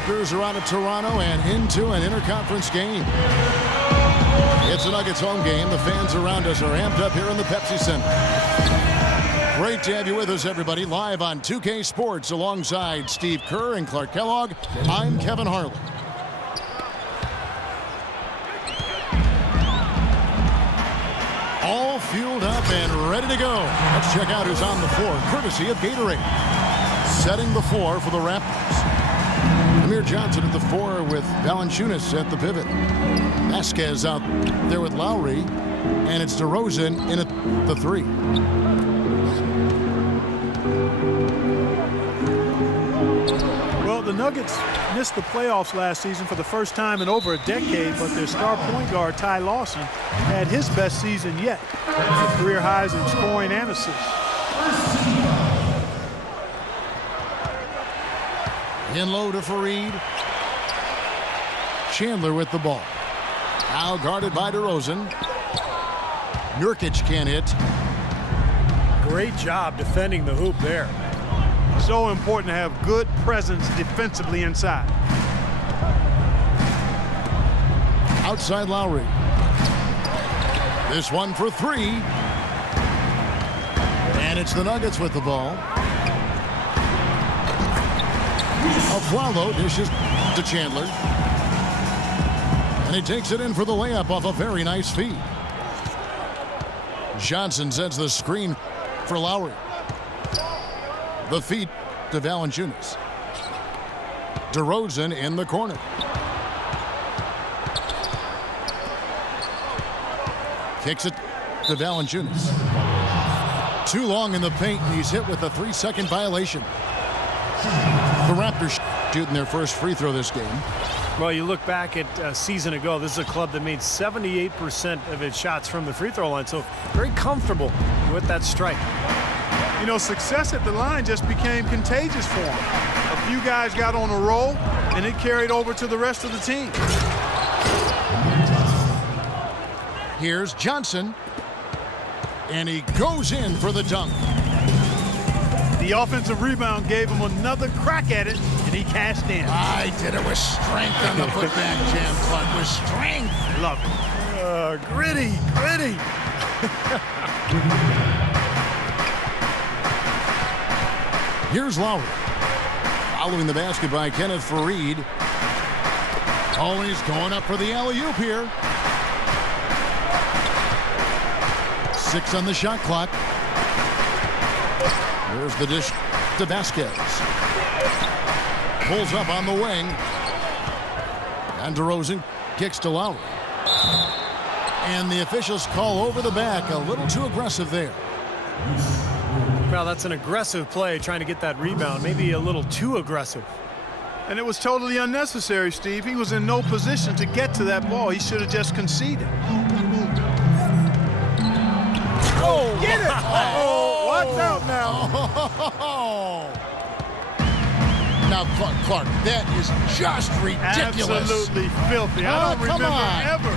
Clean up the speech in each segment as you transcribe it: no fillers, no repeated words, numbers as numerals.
Raptors are out of Toronto and into an interconference game. It's a Nuggets home game. The fans around us are amped up here in the Pepsi Center. Great to have you with us, everybody, live on 2K Sports alongside Steve Kerr and Clark Kellogg. I'm Kevin Harlan. All fueled up and ready to go. Let's check out who's on the floor, courtesy of Gatorade. Setting the floor for the Raptors. Amir Johnson at the 4 with Valanciunas at the pivot. Vasquez out there with Lowry. And it's DeRozan in at the 3. Well, the Nuggets missed the playoffs last season for the first time in over a decade, but their star point guard, Ty Lawson, had his best season yet, with career highs in scoring and assists. In low to Fareed. Chandler with the ball. Now guarded by DeRozan. Nurkic can't hit. Great job defending the hoop there. So important to have good presence defensively inside. Outside Lowry. This one for 3. And it's the Nuggets with the ball. Aflalo dishes to Chandler. And he takes it in for the layup off a very nice feed. Johnson sends the screen for Lowry. The feed to Valanciunas. DeRozan in the corner. Kicks it to Valanciunas. Too long in the paint, and he's hit with a 3-second violation. The Raptors shooting their first free throw this game. Well, you look back at a season ago, this is a club that made 78% of its shots from the free throw line, so very comfortable with that strike. You know, success at the line just became contagious for him. A few guys got on a roll, and it carried over to the rest of the team. Here's Johnson, and he goes in for the dunk. The offensive rebound gave him another crack at it, and he cashed in. I did it with strength on the putback jam, Clark, with strength. Love it. Gritty. Here's Lowry. Following the basket by Kenneth Fareed. Always going up for the alley-oop here. 6 on the shot clock. There's the dish to Vasquez. Pulls up on the wing. And DeRozan kicks to Lowry. And the officials call over the back. A little too aggressive there. Well, that's an aggressive play, trying to get that rebound. Maybe a little too aggressive. And it was totally unnecessary, Steve. He was in no position to get to that ball. He should have just conceded. Oh, get it! Oh, watch out now. Now, Clark, that is just ridiculous. Absolutely filthy. I don't remember ever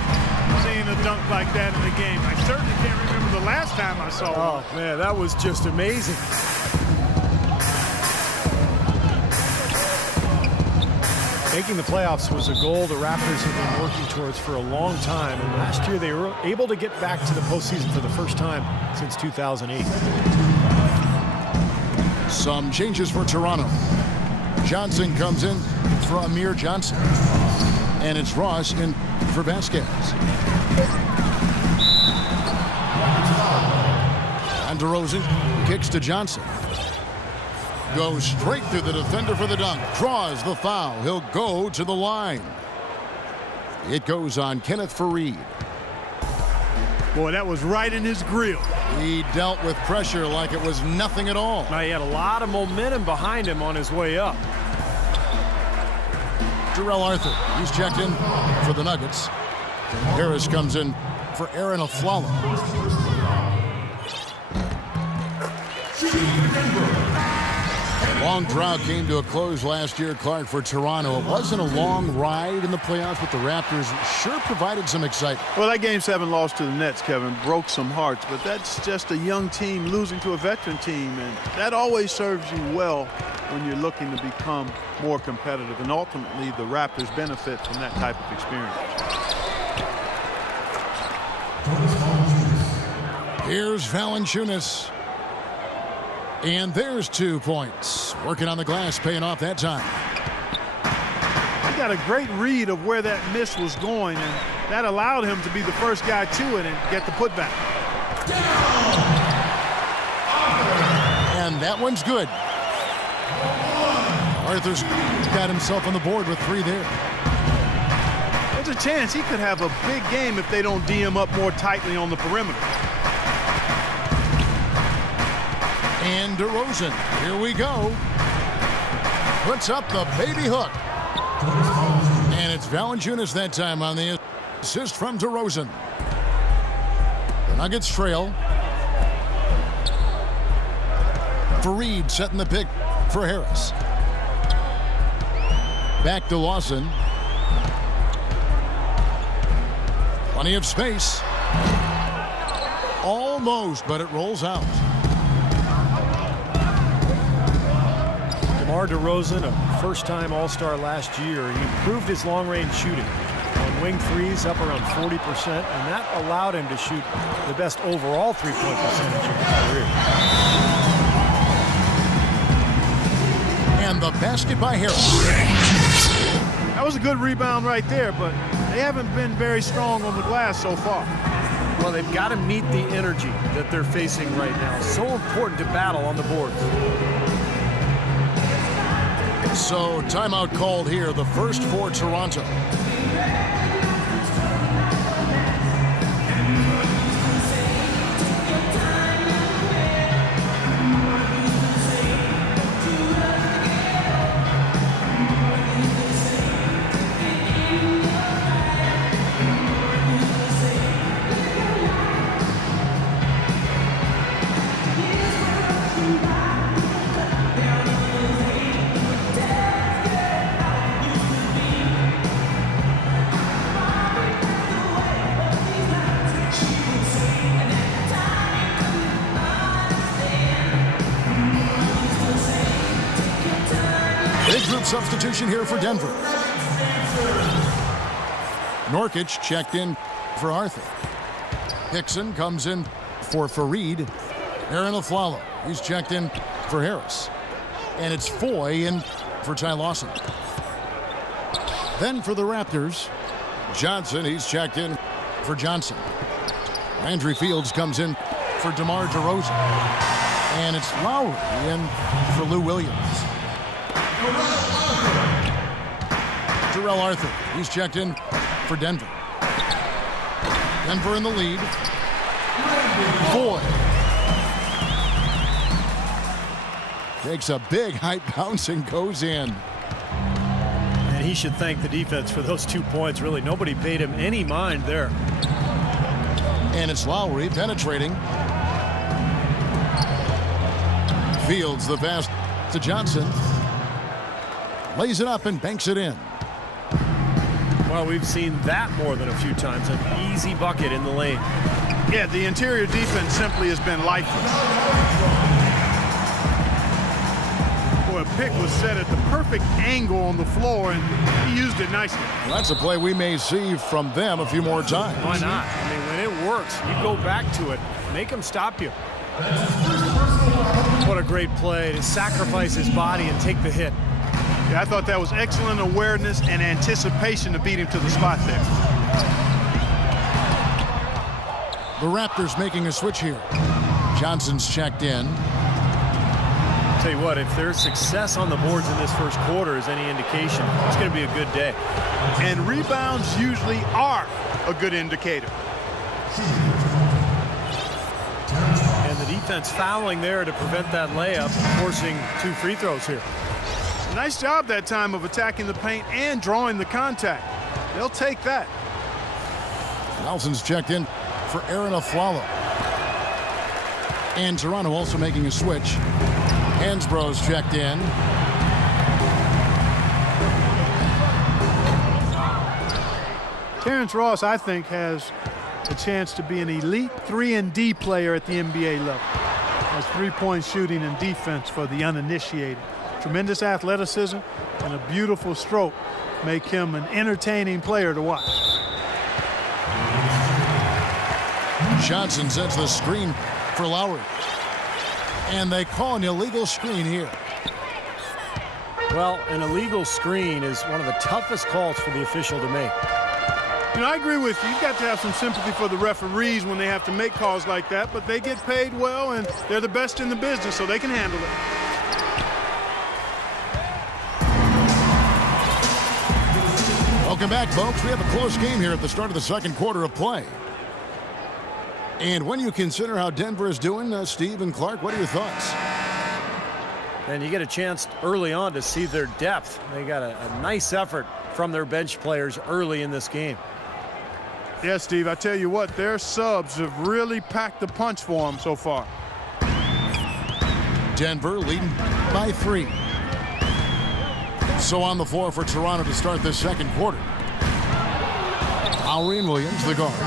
seeing a dunk like that in the game. I certainly can't remember the last time I saw one. Oh, man, that was just amazing. Making the playoffs was a goal the Raptors have been working towards for a long time. And last year they were able to get back to the postseason for the first time since 2008. Some changes for Toronto. Johnson comes in for Amir Johnson. And it's Ross in for Vasquez. And DeRozan kicks to Johnson. Goes straight through the defender for the dunk. Draws the foul. He'll go to the line. It goes on Kenneth Fareed. Boy, that was right in his grill. He dealt with pressure like it was nothing at all. Now, he had a lot of momentum behind him on his way up. Jarrell Arthur, he's checked in for the Nuggets. Harris comes in for Aaron Aflalo. Long drought came to a close last year, Clark, for Toronto. It wasn't a long ride in the playoffs, but the Raptors sure provided some excitement. Well, that Game 7 loss to the Nets, Kevin, broke some hearts, but that's just a young team losing to a veteran team, and that always serves you well when you're looking to become more competitive. And ultimately, the Raptors benefit from that type of experience. Here's Valanciunas. And there's 2 points. Working on the glass, paying off that time. He got a great read of where that miss was going, and that allowed him to be the first guy to it and get the putback. And that one's good. Arthur's got himself on the board with 3 there. There's a chance he could have a big game if they don't D him up more tightly on the perimeter. And DeRozan, here we go. Puts up the baby hook. And it's Valanciunas that time on the assist from DeRozan. The Nuggets trail. Fareed setting the pick for Harris. Back to Lawson. Plenty of space. Almost, but it rolls out. DeMar DeRozan, a first-time All-Star last year. He improved his long-range shooting. On wing threes, up around 40%, and that allowed him to shoot the best overall three-point percentage of his career. And the basket by Harris. That was a good rebound right there, but they haven't been very strong on the glass so far. Well, they've got to meet the energy that they're facing right now. So important to battle on the boards. So timeout called here, the first for Toronto. Substitution here for Denver. Nurkic checked in for Arthur. Hickson comes in for Fareed. Aaron Aflalo, he's checked in for Harris. And it's Foy in for Ty Lawson. Then for the Raptors, Johnson, he's checked in for Johnson. Landry Fields comes in for DeMar DeRozan. And it's Lowry in for Lou Williams. Terrell Arthur, he's checked in for Denver. Denver in the lead. Foy takes a big height bounce and goes in. And he should thank the defense for those 2 points. Really, nobody paid him any mind there. And it's Lowry penetrating. Fields the pass to Johnson. Lays it up and banks it in. Well, we've seen that more than a few times. An easy bucket in the lane. Yeah, the interior defense simply has been lifeless. Boy, a pick was set at the perfect angle on the floor, and he used it nicely. Well, that's a play we may see from them a few more times. Why not? I mean, when it works, you go back to it. Make him stop you. What a great play to sacrifice his body and take the hit. Yeah, I thought that was excellent awareness and anticipation to beat him to the spot there. The Raptors making a switch here. Johnson's checked in. Tell you what, if there's success on the boards in this first quarter is any indication, it's going to be a good day. And rebounds usually are a good indicator. And the defense fouling there to prevent that layup, forcing 2 free throws here. Nice job that time of attacking the paint and drawing the contact. They'll take that. Nelson's checked in for Aaron Aflalo. And Toronto also making a switch. Hansbrough's checked in. Terrence Ross, I think, has a chance to be an elite 3-and-D player at the NBA level. Has 3-point shooting and defense for the uninitiated. Tremendous athleticism and a beautiful stroke make him an entertaining player to watch. Johnson sets the screen for Lowry. And they call an illegal screen here. Well, an illegal screen is one of the toughest calls for the official to make. You know, I agree with you. You've got to have some sympathy for the referees when they have to make calls like that, but they get paid well, and they're the best in the business, so they can handle it. Welcome back, folks. We have a close game here at the start of the second quarter of play. And when you consider how Denver is doing, Steve and Clark, what are your thoughts? And you get a chance early on to see their depth. They got a nice effort from their bench players early in this game. Yeah, Steve, I tell you what, their subs have really packed the punch for them so far. Denver leading by 3. So on the floor for Toronto to start this second quarter. Lowry and Williams, the guards.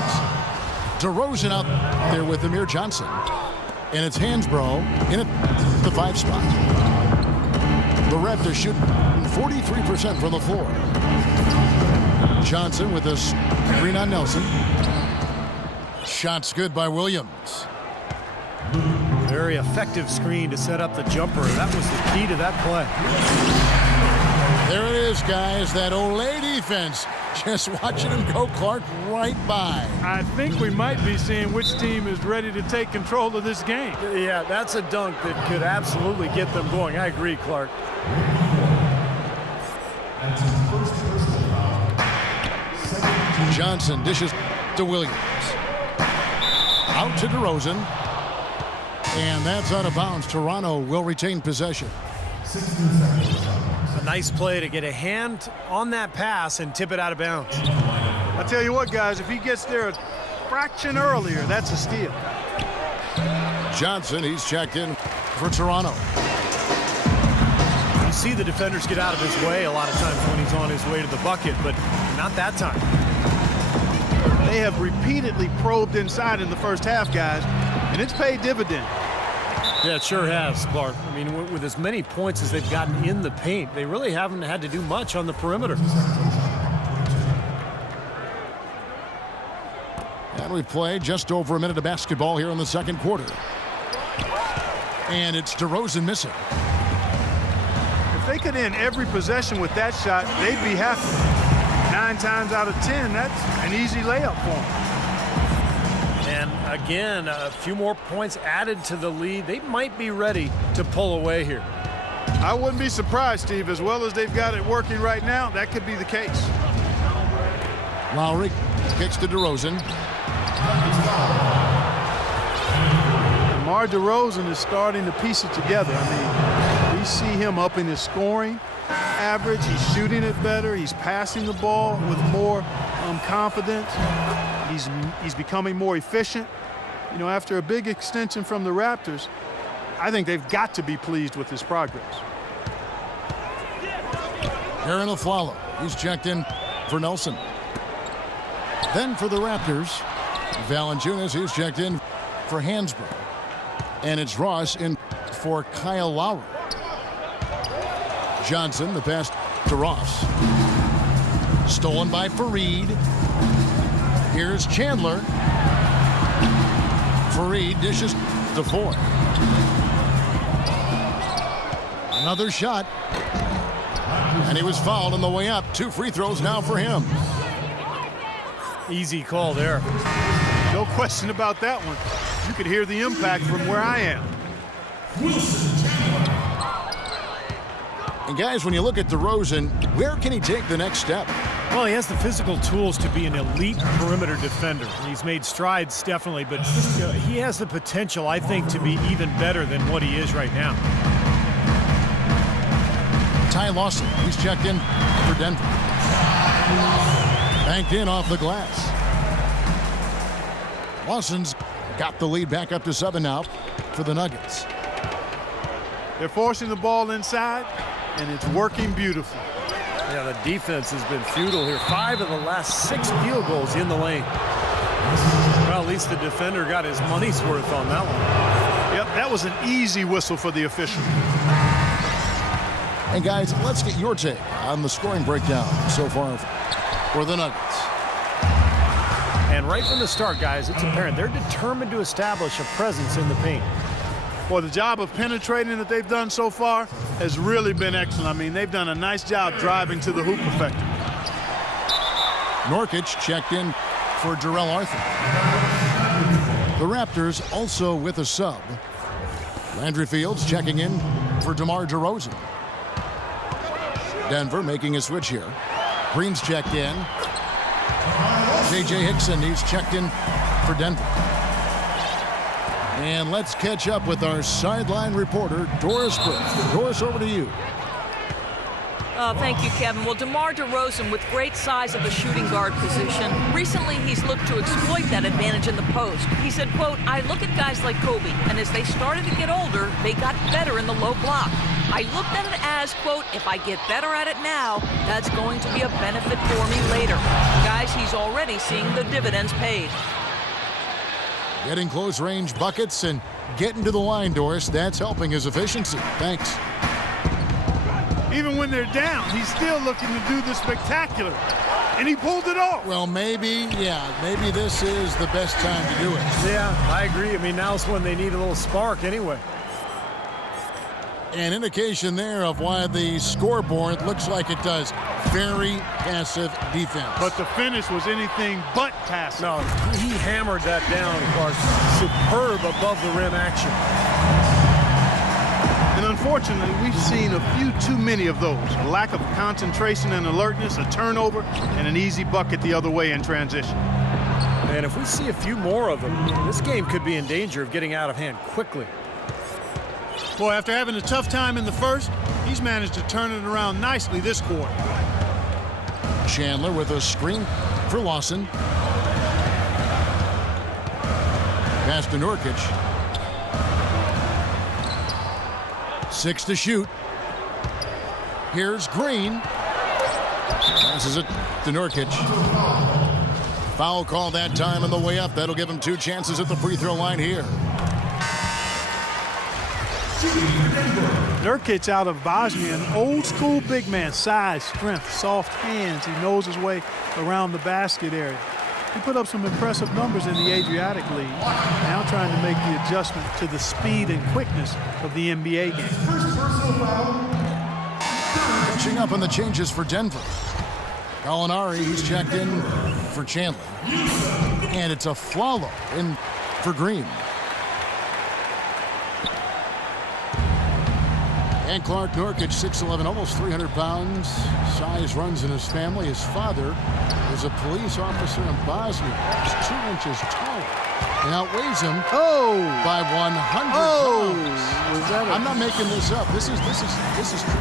DeRozan out there with Amir Johnson. And it's Hansbrough in at the 5 spot. The Raptors shoot 43% from the floor. Johnson with a screen on Nelson. Shots good by Williams. Very effective screen to set up the jumper. That was the key to that play. There it is, guys. That Olay defense. Just watching him go, Clark, right by. I think we might be seeing which team is ready to take control of this game. Yeah, that's a dunk that could absolutely get them going. I agree, Clark. Johnson dishes to Williams. Out to DeRozan. And that's out of bounds. Toronto will retain possession. A nice play to get a hand on that pass and tip it out of bounds. I tell you what, guys, if he gets there a fraction earlier, that's a steal. Johnson, he's checked in for Toronto. You see the defenders get out of his way a lot of times when he's on his way to the bucket, but not that time. They have repeatedly probed inside in the first half, guys, and it's paid dividend. Yeah, it sure has, Clark. I mean, with as many points as they've gotten in the paint, they really haven't had to do much on the perimeter. And we play just over a minute of basketball here in the second quarter. And it's DeRozan missing. If they could end every possession with that shot, they'd be happy. 9 times out of 10, that's an easy layup for them. And again, a few more points added to the lead. They might be ready to pull away here. I wouldn't be surprised, Steve. As well as they've got it working right now, that could be the case. Lowry kicks to DeRozan. DeMar DeRozan is starting to piece it together. I mean, we see him upping his scoring average. He's shooting it better. He's passing the ball with more confidence. He's becoming more efficient. You know, after a big extension from the Raptors, I think they've got to be pleased with his progress. Aaron Aflalo, he's checked in for Nelson. Then for the Raptors, Valanciunas, he's checked in for Hansbrough. And it's Ross in for Kyle Lowry. Johnson, the pass to Ross. Stolen by Fareed. Here's Chandler. Fareed dishes to Ford. Another shot. And he was fouled on the way up. 2 free throws now for him. Easy call there. No question about that one. You could hear the impact from where I am. And guys, when you look at DeRozan, where can he take the next step? Well, he has the physical tools to be an elite perimeter defender. He's made strides, definitely, but you know, he has the potential, I think, to be even better than what he is right now. Ty Lawson, he's checked in for Denver. Banked in off the glass. Lawson's got the lead back up to 7 now for the Nuggets. They're forcing the ball inside, and it's working beautifully. Yeah, the defense has been futile here. 5 of the last 6 field goals in the lane. Well, at least the defender got his money's worth on that one. Yep, that was an easy whistle for the official. And guys, let's get your take on the scoring breakdown so far for the Nuggets. And right from the start, guys, it's apparent they're determined to establish a presence in the paint. Well, the job of penetrating that they've done so far has really been excellent. I mean, they've done a nice job driving to the hoop effectively. Nurkic checked in for Jarrell Arthur. The Raptors also with a sub. Landry Fields checking in for DeMar DeRozan. Denver making a switch here. Green's checked in. J.J. Hickson, he's checked in for Denver. And let's catch up with our sideline reporter, Doris Brooks. Doris, over to you. Thank you, Kevin. Well, DeMar DeRozan with great size at the shooting guard position. Recently, he's looked to exploit that advantage in the post. He said, quote, I look at guys like Kobe, and as they started to get older, they got better in the low block. I looked at it as, quote, if I get better at it now, that's going to be a benefit for me later. Guys, he's already seeing the dividends paid. Getting close range buckets and getting to the line, Doris. That's helping his efficiency. Thanks. Even when they're down, he's still looking to do the spectacular. And he pulled it off. Well, maybe this is the best time to do it. Yeah, I agree. I mean, now's when they need a little spark anyway. An indication there of why the scoreboard looks like it does. Very passive defense. But the finish was anything but passive. No, he hammered that down, Clark. Superb above the rim action. And unfortunately, we've seen a few too many of those. A lack of concentration and alertness, a turnover, and an easy bucket the other way in transition. And if we see a few more of them, this game could be in danger of getting out of hand quickly. Boy, after having a tough time in the first, he's managed to turn it around nicely this quarter. Chandler with a screen for Lawson. Pass to Nurkic. 6 to shoot. Here's Green. Passes it to Nurkic. Foul call that time on the way up. That'll give him 2 chances at the free throw line here. Nurkic out of Bosnia, an old school big man, size, strength, soft hands. He knows his way around the basket area. He put up some impressive numbers in the Adriatic League. Now trying to make the adjustment to the speed and quickness of the NBA game. Catching up on the changes for Denver. Gallinari, he's checked in for Chandler. And it's a Flalo in for Green. And Clark Nurkic, 6'11", almost 300 pounds. Size runs in his family. His father is a police officer in Bosnia. He's 2 inches taller and outweighs him by 100 pounds. I'm not making this up. This is true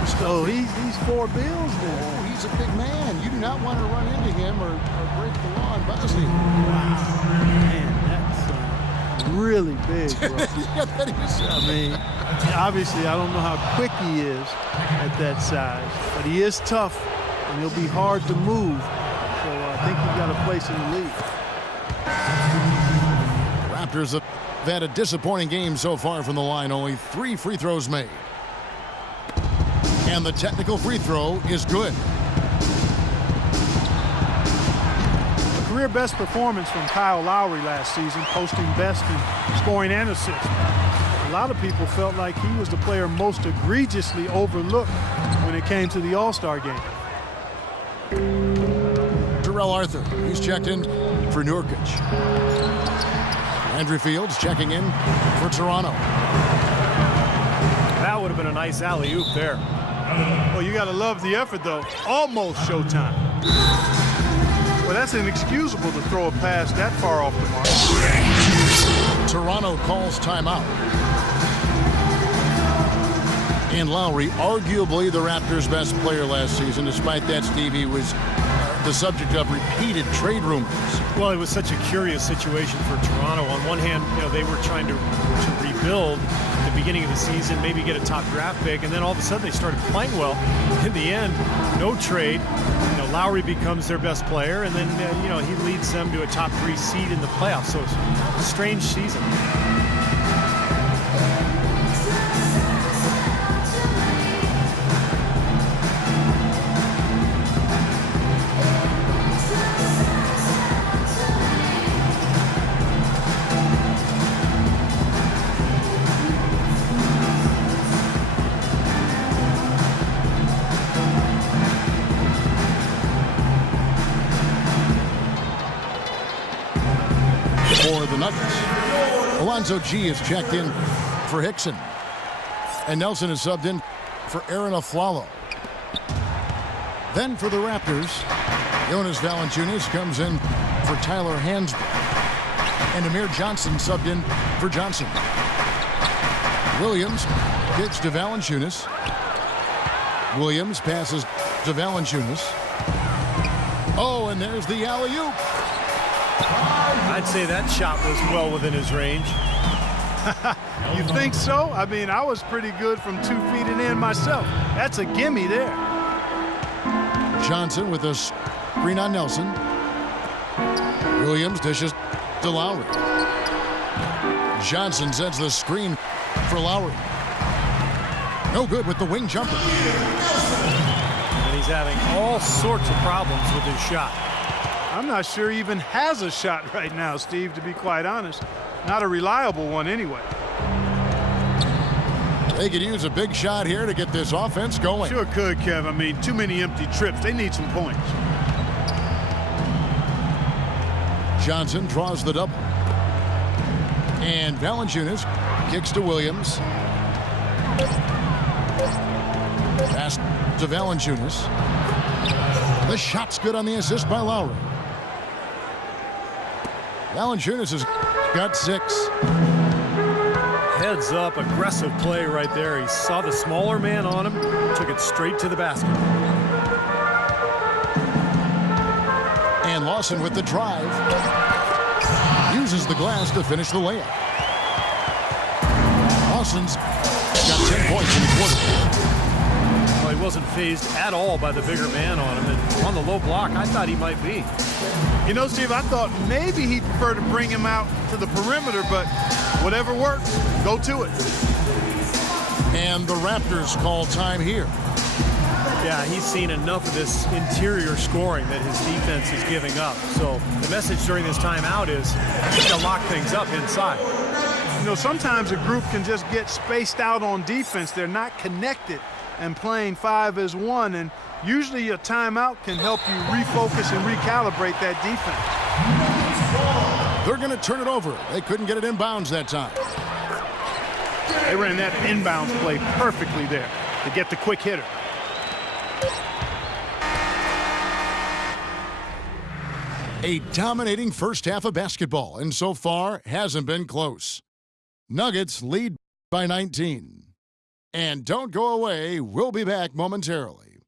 stuff. Oh, he's 4 bills then. Oh, he's a big man. You do not want to run into him or break the law in Bosnia. Wow. Man, that's really big, bro. Yeah, that is. I mean, obviously, I don't know how quick he is at that size, but he is tough, and he'll be hard to move. So I think he's got a place in the league. Raptors have had a disappointing game so far from the line. Only 3 free throws made. And the technical free throw is good. A career best performance from Kyle Lowry last season, posting best in scoring and assists. A lot of people felt like he was the player most egregiously overlooked when it came to the All-Star game. Jarrell Arthur, he's checked in for Nurkic. Landry Fields checking in for Toronto. That would have been a nice alley-oop there. Well, you got to love the effort, though. Almost showtime. Well, that's inexcusable to throw a pass that far off the mark. Toronto calls timeout. And Lowry, arguably the Raptors' best player last season. Despite that, Steve, he was the subject of repeated trade rumors. Well, it was such a curious situation for Toronto. On one hand, they were trying to rebuild at the beginning of the season, maybe get a top draft pick, and then all of a sudden they started playing well. In the end, no trade. Lowry becomes their best player, and then he leads them to a top 3 seed in the playoffs. So it's a strange season. Alonzo G is checked in for Hickson. And Nelson is subbed in for Aaron Aflalo. Then for the Raptors, Jonas Valanciunas comes in for Tyler Hansbrough. And Amir Johnson subbed in for Johnson. Williams gives to Valanciunas. Williams passes to Valanciunas. Oh, and there's the alley-oop. I'd say that shot was well within his range. You think so? I mean, I was pretty good from 2 feet and in myself. That's a gimme there. Johnson with a screen on Nelson. Williams dishes to Lowry. Johnson sends the screen for Lowry. No good with the wing jumper. And he's having all sorts of problems with his shot. I'm not sure he even has a shot right now, Steve, to be quite honest. Not a reliable one anyway. They could use a big shot here to get this offense going. Sure could, Kev. I mean, too many empty trips. They need some points. Johnson draws the double. And Valanciunas kicks to Williams. Pass to Valanciunas. The shot's good on the assist by Lowry. Valanciunas has got 6. Heads up, aggressive play right there. He saw the smaller man on him, took it straight to the basket. And Lawson with the drive. Uses the glass to finish the layup. Lawson's got 10 points in the quarter. Well, he wasn't fazed at all by the bigger man on him. And on the low block, I thought he might be. You know, Steve, I thought maybe he'd prefer to bring him out to the perimeter, but whatever works, go to it. And the Raptors call time here. Yeah, he's seen enough of this interior scoring that his defense is giving up. So the message during this timeout is to lock things up inside. You know, sometimes a group can just get spaced out on defense. They're not connected and playing 5 as 1, and usually a timeout can help you refocus and recalibrate that defense. They're going to turn it over. They couldn't get it inbounds that time. They ran that inbounds play perfectly there to get the quick hitter. A dominating first half of basketball, and so far hasn't been close. Nuggets lead by 19. And don't go away. We'll be back momentarily.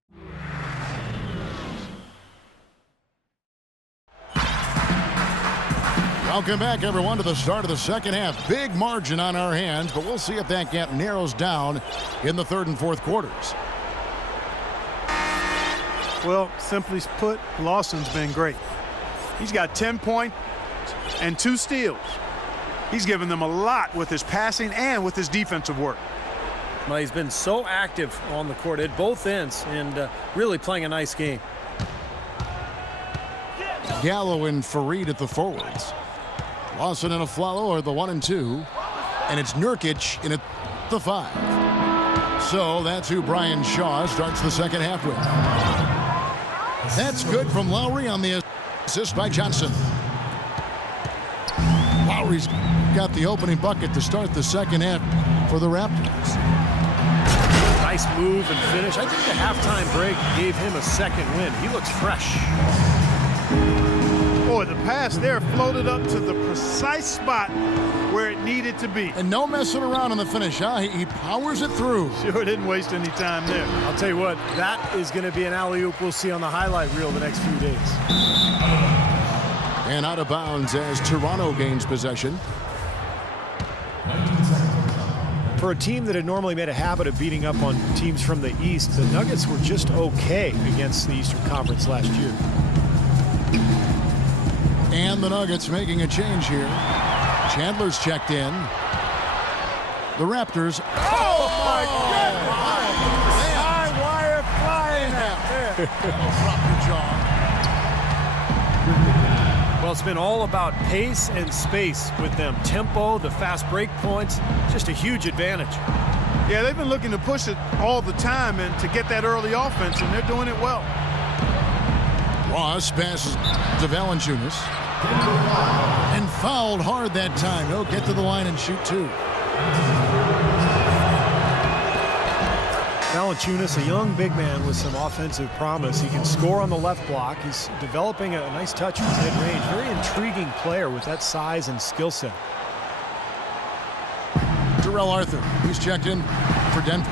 Welcome back, everyone, to the start of the second half. Big margin on our hands, but we'll see if that gap narrows down in the third and fourth quarters. Well, simply put, Lawson's been great. He's got 10 points and 2 steals. He's given them a lot with his passing and with his defensive work. Well, he's been so active on the court at both ends and really playing a nice game. Gallo and Fareed at the forwards. Lawson and Aflalo are the 1 and 2. And it's Nurkic in at the 5. So that's who Brian Shaw starts the second half with. That's good from Lowry on the assist by Johnson. Lowry's got the opening bucket to start the second half for the Raptors. Nice move and finish. I think the halftime break gave him a second win. He looks fresh. Boy, the pass there floated up to the precise spot where it needed to be. And no messing around on the finish, huh? He powers it through. Sure didn't waste any time there. I'll tell you what, that is going to be an alley-oop we'll see on the highlight reel the next few days. And out of bounds as Toronto gains possession. For a team that had normally made a habit of beating up on teams from the East, the Nuggets were just okay against the Eastern Conference last year. And the Nuggets making a change here. Chandler's checked in. The Raptors. Oh, my goodness! High wire flying out there. Drop your jaw. Well, it's been all about pace and space with them. Tempo, the fast break points, just a huge advantage. Yeah, they've been looking to push it all the time and to get that early offense, and they're doing it well. Ross passes to Valanciunas. And fouled hard that time. He'll get to the line and shoot 2. Valanciunas, a young big man with some offensive promise. He can score on the left block. He's developing a nice touch from mid-range. Very intriguing player with that size and skill set. Terrell Arthur, he's checked in for Denver.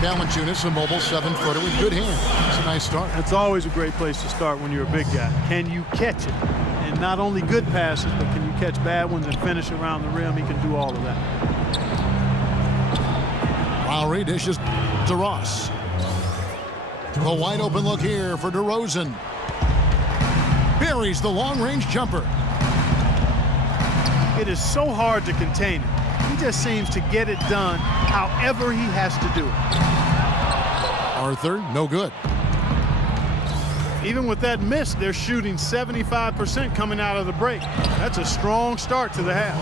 Valanciunas, a mobile 7-footer with good hands. It's a nice start. That's always a great place to start when you're a big guy. Can you catch it? And not only good passes, but can you catch bad ones and finish around the rim? He can do all of that. Lowry dishes to Ross. The wide open look here for DeRozan. Buries the long-range jumper. It is so hard to contain him. He just seems to get it done however he has to do it. Arthur, no good. Even with that miss, they're shooting 75% coming out of the break. That's a strong start to the half.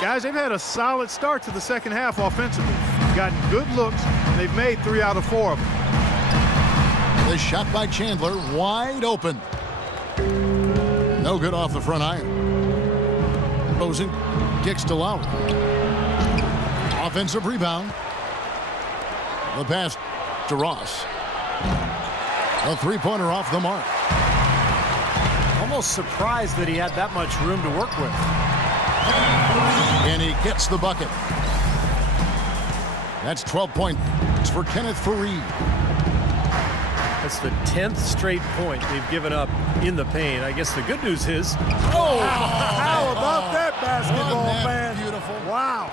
Guys, they've had a solid start to the second half offensively. Gotten good looks, and they've made 3 out of 4 of them. The shot by Chandler, wide open. No good off the front iron. Rosen kicks to Lowry. Offensive rebound. The pass to Ross. A 3-pointer off the mark. Almost surprised that he had that much room to work with. And he gets the bucket. That's 12 points for Kenneth Faried. That's the 10th straight point they've given up in the paint. I guess the good news is, oh, how about that basketball, man? Beautiful. Wow.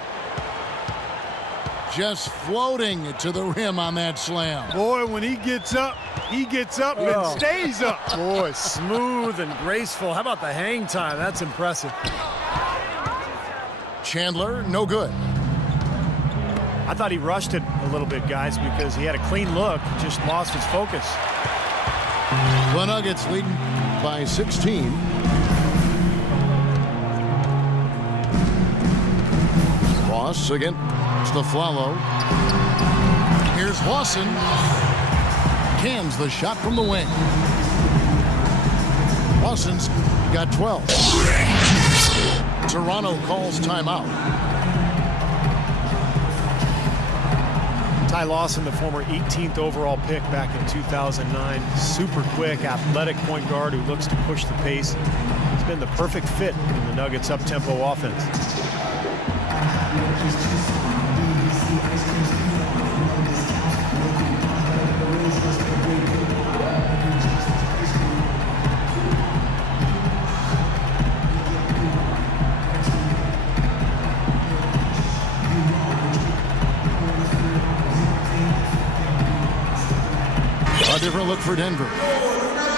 Just floating to the rim on that slam. Boy, when he gets up and stays up. Boy, smooth and graceful. How about the hang time? That's impressive. Chandler, no good. I thought he rushed it a little bit, guys, because he had a clean look, just lost his focus. The Nuggets leading by 16. Ross against the Flalo. Here's Lawson. Cans the shot from the wing. Lawson's got 12. Toronto calls timeout. Ty Lawson, the former 18th overall pick back in 2009. Super quick, athletic point guard who looks to push the pace. He's been the perfect fit in the Nuggets' up-tempo offense. A different look for Denver.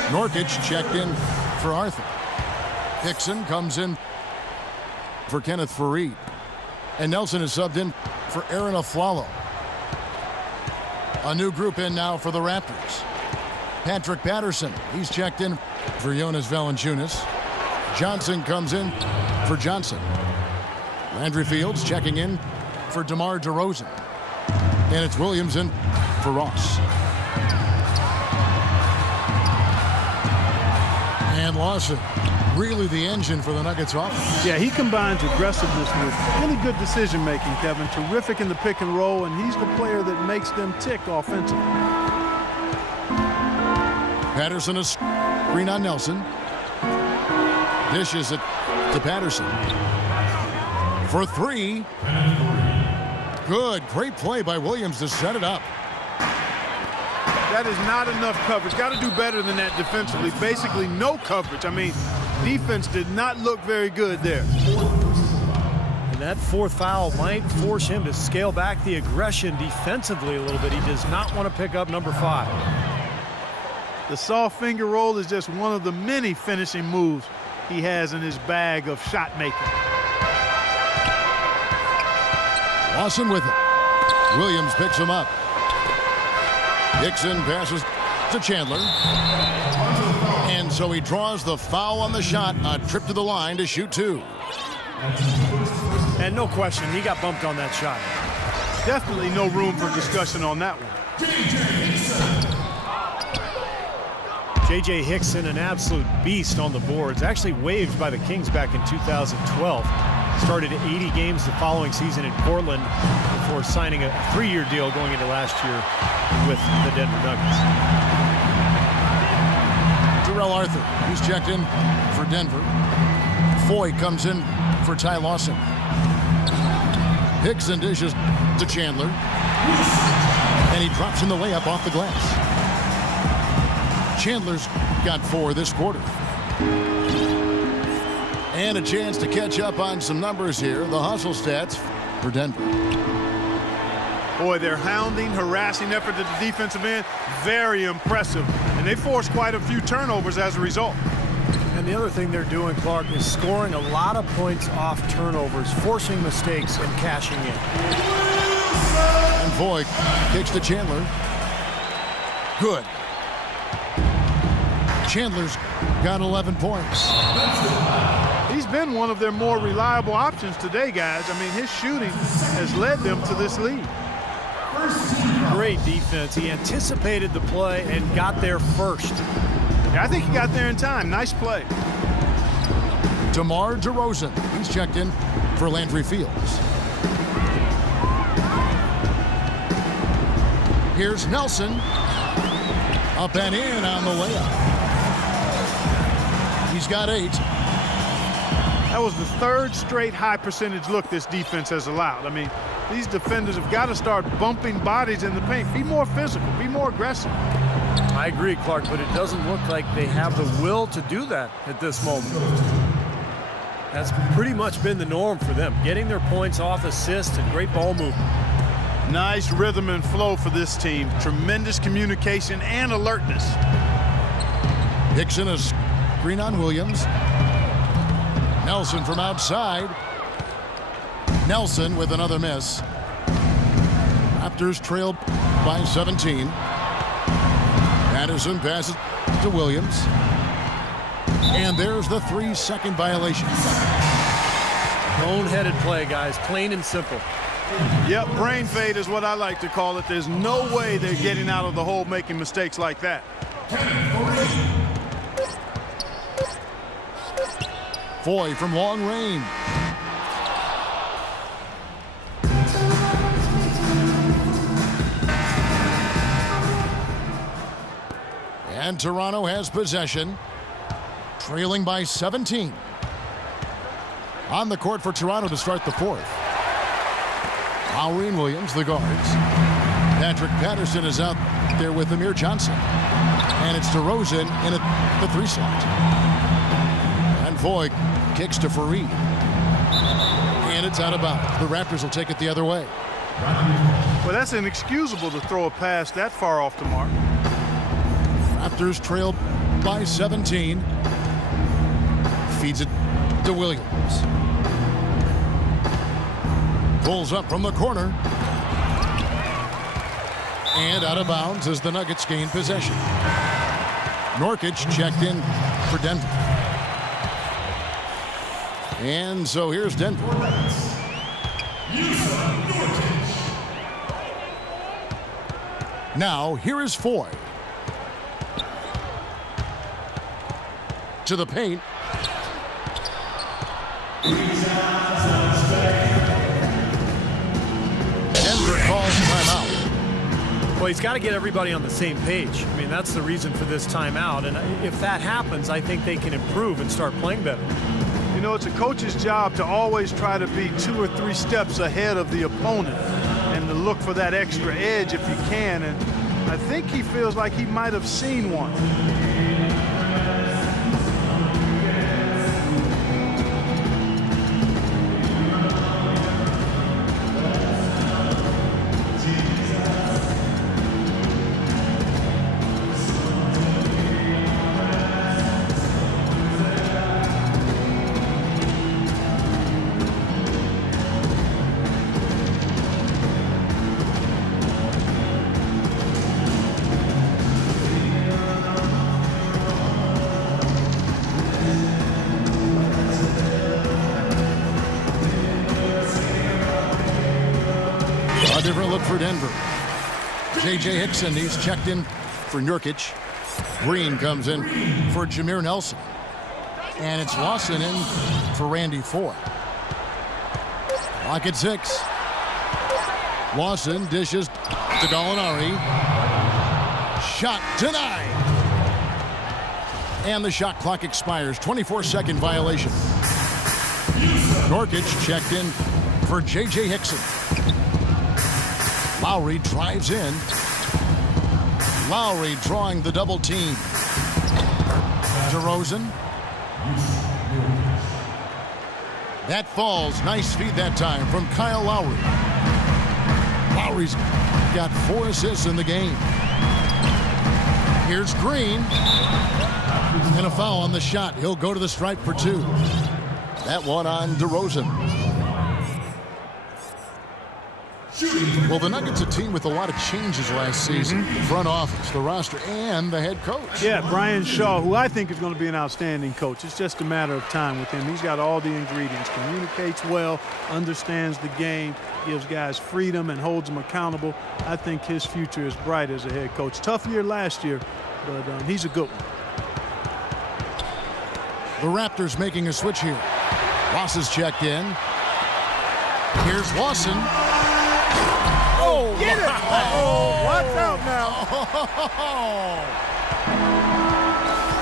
Nurkic checked in for Arthur. Hickson comes in for Kenneth Faried. And Nelson is subbed in for Aaron Aflalo. A new group in now for the Raptors. Patrick Patterson, he's checked in for Jonas Valanciunas. Johnson comes in for Johnson. Landry Fields checking in for DeMar DeRozan. And it's Williams in for Ross. And Lawson, really the engine for the Nuggets offense. Yeah, he combines aggressiveness with really good decision-making, Kevin. Terrific in the pick and roll, and he's the player that makes them tick offensively. Patterson is screen on Nelson. Dishes it to Patterson. For 3. Good, great play by Williams to set it up. That is not enough coverage. Got to do better than that defensively. Basically no coverage. I mean, defense did not look very good there. And that 4th foul might force him to scale back the aggression defensively a little bit. He does not want to pick up number 5. The soft finger roll is just one of the many finishing moves he has in his bag of shot making. Lawson with it. Williams picks him up. Dixon passes to Chandler. And so he draws the foul on the shot. A trip to the line to shoot 2. And no question, he got bumped on that shot. Definitely no room for discussion on that one. J.J. Hickson, an absolute beast on the boards, actually waived by the Kings back in 2012. Started 80 games the following season in Portland before signing a 3-year deal going into last year with the Denver Nuggets. Terrell Arthur, he's checked in for Denver. Foy comes in for Ty Lawson. Hickson dishes to Chandler. And he drops in the layup off the glass. Chandler's got 4 this quarter. And a chance to catch up on some numbers here. The hustle stats for Denver. Boy, their hounding, harassing effort at the defensive end, very impressive. And they forced quite a few turnovers as a result. And the other thing they're doing, Clark, is scoring a lot of points off turnovers, forcing mistakes and cashing in. And Voigt kicks to Chandler. Good. Chandler's got 11 points. He's been one of their more reliable options today, guys. I mean, his shooting has led them to this lead. Great defense. He anticipated the play and got there first. Yeah, I think he got there in time. Nice play. DeMar DeRozan. He's checked in for Landry Fields. Here's Nelson. Up and in on the layup. He's got 8. That was the 3rd straight high percentage look this defense has allowed. I mean, these defenders have got to start bumping bodies in the paint. Be more physical. Be more aggressive. I agree, Clark, but it doesn't look like they have the will to do that at this moment. That's pretty much been the norm for them, getting their points off assists and great ball movement. Nice rhythm and flow for this team. Tremendous communication and alertness. Hickson is screen on Williams. Nelson from outside. Nelson with another miss. Raptors trailed by 17. Madison passes to Williams. And there's the 3-second violation. Boneheaded play, guys, plain and simple. Yep, brain fade is what I like to call it. There's no way they're getting out of the hole making mistakes like that. Foy from long range. And Toronto has possession, trailing by 17. On the court for Toronto to start the 4th. Lowry and Williams, the guards. Patrick Patterson is out there with Amir Johnson. And it's DeRozan in the 3 slot. And Voigt kicks to Fareed. And it's out of bounds. The Raptors will take it the other way. Well, that's inexcusable to throw a pass that far off the mark. Raptors trailed by 17. Feeds it to Williams. Pulls up from the corner. And out of bounds as the Nuggets gain possession. Nurkic checked in for Denver. And so here's Denver. Now here is Foy. To the paint. Denver calls timeout. Well, he's got to get everybody on the same page. I mean, that's the reason for this timeout. And if that happens, I think they can improve and start playing better. You know, it's a coach's job to always try to be 2 or 3 steps ahead of the opponent and to look for that extra edge if you can. And I think he feels like he might have seen one. A different look for Denver. J.J. Hickson, he's checked in for Nurkic. Green comes in for Jameer Nelson. And it's Lawson in for Randy Ford. Clock at 6. Lawson dishes to Gallinari. Shot denied. And the shot clock expires. 24-second violation. Norkic checked in for J.J. Hickson. Lowry drives in. Lowry drawing the double team. DeRozan. That falls. Nice feed that time from Kyle Lowry. Lowry's got 4 assists in the game. Here's Green. And a foul on the shot. He'll go to the stripe for 2. That one on DeRozan. Well, the Nuggets, a team with a lot of changes last season. The front office, the roster, and the head coach. Yeah, Brian Shaw, who I think is going to be an outstanding coach. It's just a matter of time with him. He's got all the ingredients. Communicates well, understands the game, gives guys freedom, and holds them accountable. I think his future is bright as a head coach. Tough year last year, but he's a good one. The Raptors making a switch here. Ross is checked in. Here's Lawson. Oh, get it! Oh, watch out now.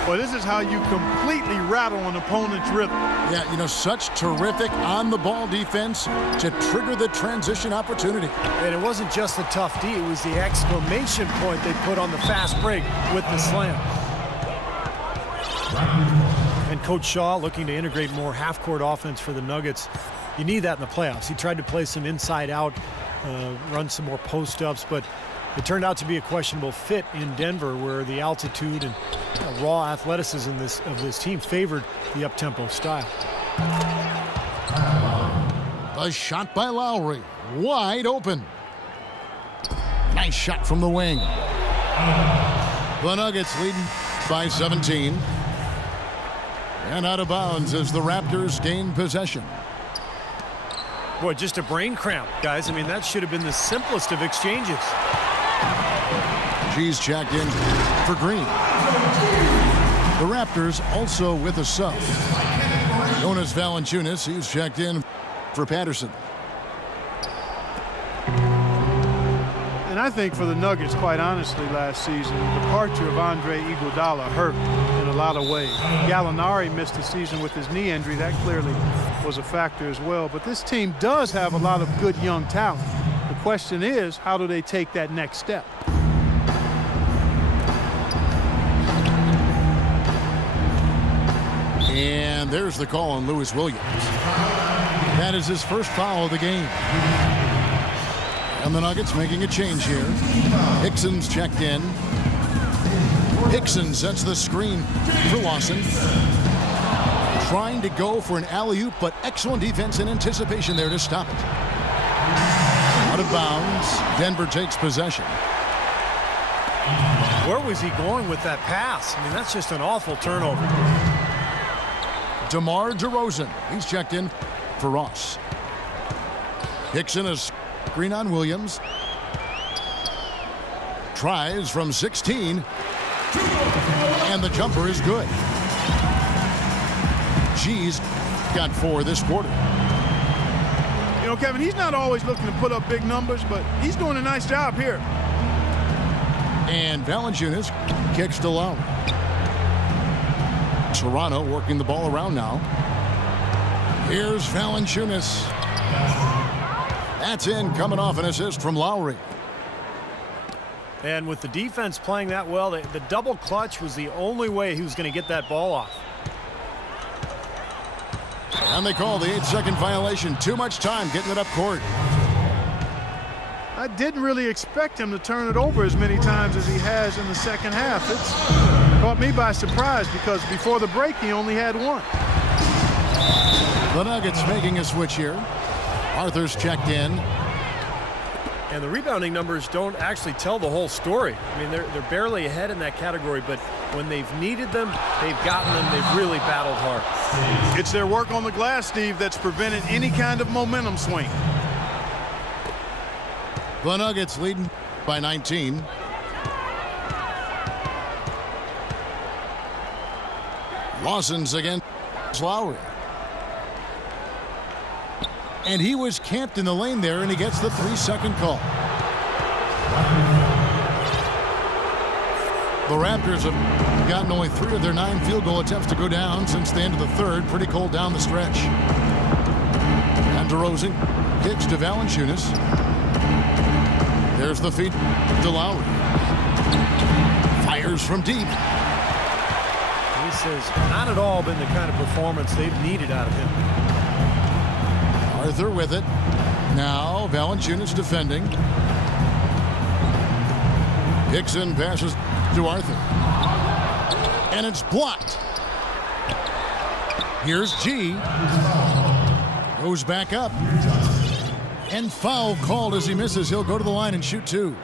Well, this is how you completely rattle an opponent's rhythm. Yeah, you know, such terrific on-the-ball defense to trigger the transition opportunity. And it wasn't just the tough D, it was the exclamation point they put on the fast break with the slam. And Coach Shaw looking to integrate more half-court offense for the Nuggets. You need that in the playoffs. He tried to play some inside-out, run some more post-ups, but it turned out to be a questionable fit in Denver, where the altitude and raw athleticism of this team favored the up-tempo style. A shot by Lowry, wide open. Nice shot from the wing. The Nuggets leading by 17. And out of bounds as the Raptors gain possession. Boy, just a brain cramp, guys. I mean, that should have been the simplest of exchanges. G's checked in for Green. The Raptors also with a sub. Jonas Valanciunas, he's checked in for Patterson. And I think for the Nuggets, quite honestly, last season, the departure of Andre Iguodala hurt in a lot of ways. Gallinari missed the season with his knee injury. That clearly was a factor as well. But this team does have a lot of good young talent. The question is, how do they take that next step? And there's the call on Lewis Williams. That is his first foul of the game. And the Nuggets making a change here. Hickson's checked in. Hickson sets the screen for Lawson. Trying to go for an alley-oop, but excellent defense and anticipation there to stop it. Out of bounds. Denver takes possession. Where was he going with that pass? I mean, that's just an awful turnover. DeMar DeRozan. He's checked in for Ross. Hickson is screen on Williams. Tries from 16. And the jumper is good. G's got 4 this quarter. You know, Kevin, he's not always looking to put up big numbers, but he's doing a nice job here. And Valanciunas kicks to Lowry. Toronto working the ball around now. Here's Valanciunas. That's in, coming off an assist from Lowry. And with the defense playing that well, the double clutch was the only way he was going to get that ball off. And they call the 8-second violation. Too much time getting it up court. I didn't really expect him to turn it over as many times as he has in the second half. It's caught me by surprise because before the break he only had 1. The Nuggets making a switch here. Arthur's checked in. And the rebounding numbers don't actually tell the whole story. I mean, they're barely ahead in that category, but when they've needed them, they've gotten them. They've really battled hard. It's their work on the glass, Steve, that's prevented any kind of momentum swing. The Nuggets leading by 19. Lawson's against Lowry. And he was camped in the lane there, and he gets the 3-second call. The Raptors have gotten only 3 of their 9 field goal attempts to go down since the end of the third. Pretty cold down the stretch. And DeRozan kicks to Valanciunas. There's the feed to Lowry. Fires from deep. This has not at all been the kind of performance they've needed out of him. Arthur with it. Now Valanciunas defending. Dixon passes to Arthur. And it's blocked. Here's G. Goes back up. And foul called as he misses. He'll go to the line and shoot 2.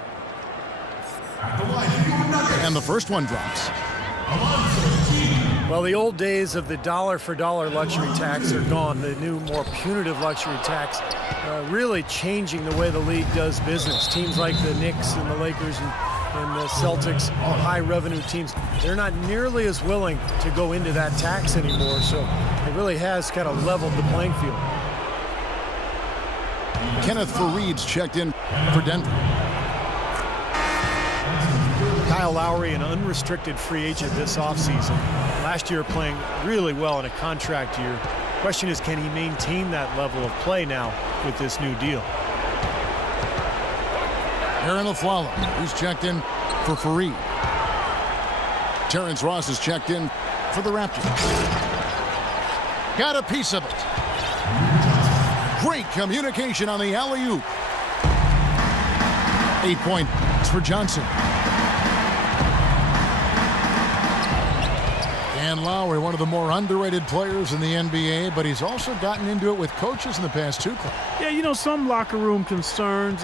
And the first one drops. Well, the old days of the dollar-for-dollar luxury tax are gone. The new, more punitive luxury tax really changing the way the league does business. Teams like the Knicks and the Lakers and the Celtics, high-revenue teams, they're not nearly as willing to go into that tax anymore. So it really has kind of leveled the playing field. Kenneth Faried's checked in for Denver. Kyle Lowry, an unrestricted free agent this offseason. Last year playing really well in a contract year. Question is, can he maintain that level of play now with this new deal? Aaron Aflalo, who's checked in for Faried. Terrence Ross is checked in for the Raptors. Got a piece of it. Great communication on the alley-oop. 8 points for Johnson. And Lowry, one of the more underrated players in the NBA, but he's also gotten into it with coaches in the past 2 clubs. Yeah, you know, some locker room concerns,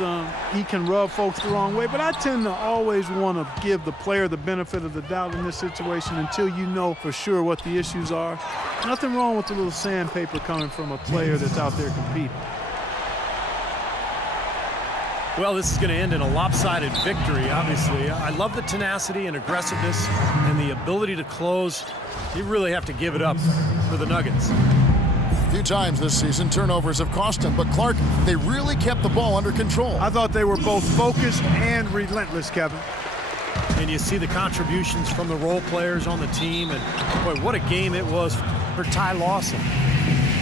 he can rub folks the wrong way, but I tend to always want to give the player the benefit of the doubt in this situation until you know for sure what the issues are. Nothing wrong with a little sandpaper coming from a player that's out there competing. Well, this is going to end in a lopsided victory, obviously. I love the tenacity and aggressiveness and the ability to close. You really have to give it up for the Nuggets. A few times this season, turnovers have cost them, but Clark, they really kept the ball under control. I thought they were both focused and relentless, Kevin. And you see the contributions from the role players on the team, and boy, what a game it was for Ty Lawson.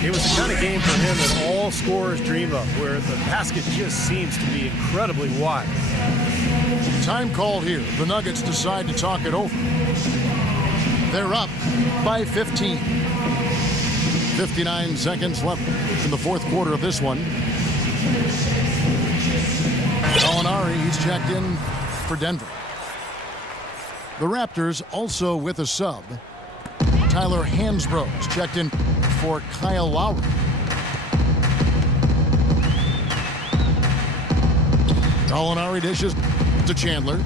It was the kind of game for him that all scorers dream of, where the basket just seems to be incredibly wide. Time called here. The Nuggets decide to talk it over. They're up by 15. 59 seconds left in the fourth quarter of this one. Gallinari, he's checked in for Denver. The Raptors also with a sub. Tyler Hansbrough's checked in for Kyle Lowry. Gallinari dishes to Chandler.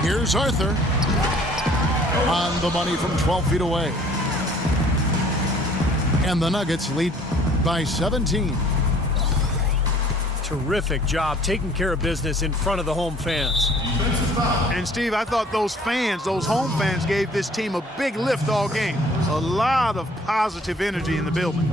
Here's Arthur. On the money from 12 feet away. And the Nuggets lead by 17. Terrific job taking care of business in front of the home fans. And Steve, I thought those fans, those home fans, gave this team a big lift all game. A lot of positive energy in the building.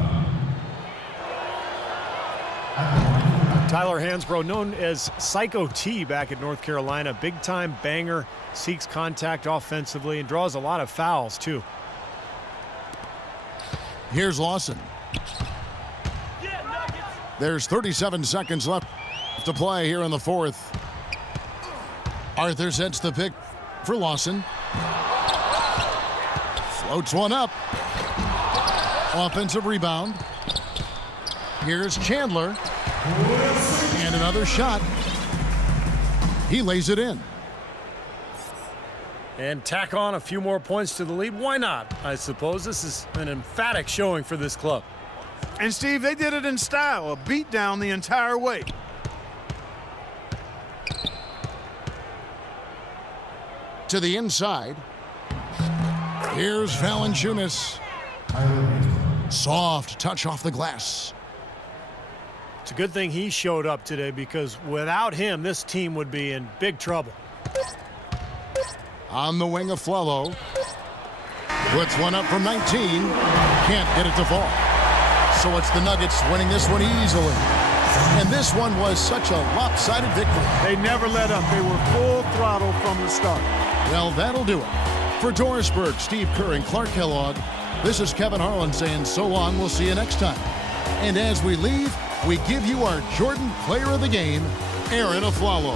Tyler Hansbrough, known as Psycho T back at North Carolina, big-time banger, seeks contact offensively and draws a lot of fouls too. Here's Lawson. There's 37 seconds left to play here in the fourth. Arthur sets the pick for Lawson. Floats one up. Offensive rebound. Here's Chandler. And another shot. He lays it in. And tack on a few more points to the lead. Why not? I suppose this is an emphatic showing for this club. And Steve, they did it in style, a beat down the entire way. To the inside. Here's Valanciunas. Soft touch off the glass. It's a good thing he showed up today, because without him, this team would be in big trouble. On the wing of Flello. Puts one up from 19. Can't get it to fall. So it's the Nuggets winning this one easily. And this one was such a lopsided victory. They never let up. They were full throttle from the start. Well, that'll do it. For Dorisberg, Steve Kerr, and Clark Kellogg, this is Kevin Harlan saying so long. We'll see you next time. And as we leave, we give you our Jordan Player of the Game, Aaron Aflalo.